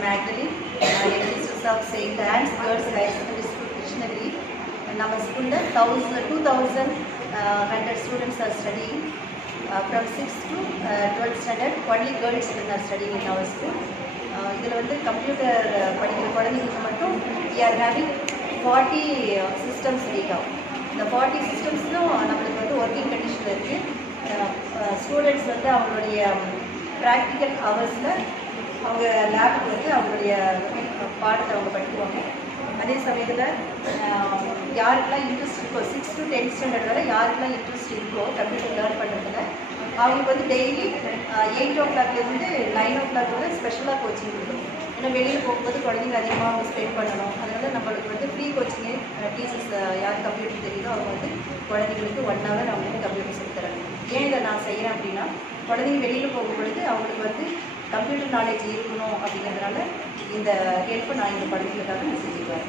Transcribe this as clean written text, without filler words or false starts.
Magdalene, headmistress of St. Anne's Girls Higher Secondary School, Krishnagiri. Our school 2,100 students are studying from 6th to 12th standard. Only girls children are studying in our school. இதில் வந்து கம்ப்யூட்டர் படிக்கிற குழந்தைங்களுக்கு மட்டும் we are having 40 systems right now. இந்த 40 systems-லும் நம்மளுக்கு வந்து ஒர்க்கிங் கண்டிஷனில் இருக்குது. ஸ்டூடெண்ட்ஸ் வந்து அவங்களுடைய ப்ராக்டிக்கல் ஹவர்ஸில் அவங்க லேபுக்கு வந்து அவங்களுடைய பாடத்தை அவங்க படிக்குவாங்க. அதே சமயத்தில் யாருக்கெல்லாம் இன்ட்ரெஸ்ட் இருக்கோ 6th to 10th ஸ்டாண்டர்ட் வரை யாருக்கெல்லாம் இன்ட்ரெஸ்ட் இருக்கோ கம்ப்யூட்டர் லேர்ன் பண்ணுறதுல அவங்களுக்கு வந்து டெய்லி 8 o'clock இருந்து 9 o'clock வரை ஸ்பெஷலாக கோச்சிங் கொடுக்கணும். ஏன்னா வெளியில் போகும்போது குழந்தைங்க அதிகமாக அவங்க ஸ்பெண்ட் பண்ணணும். அதனால் நம்மளுக்கு வந்து ஃப்ரீ கோச்சிங்கு டீச்சர்ஸ் யார் கம்ப்யூட்டர் தெரியுதோ அவங்க வந்து குழந்தைங்களுக்கு 1 hour அவங்க வந்து கம்ப்யூட்டர் சொல்லித்தராங்க. ஏன் இதை நான் செய்கிறேன் அப்படின்னா குழந்தைங்க வெளியில் போகும்பொழுது அவங்களுக்கு வந்து கம்ப்யூட்டர் நாலேஜ் இருக்கணும் அப்படிங்கிறதுனால இந்த ஹெல்ப்பை நான் இந்த படத்துக்காக நான் செஞ்சுக்குவேன்.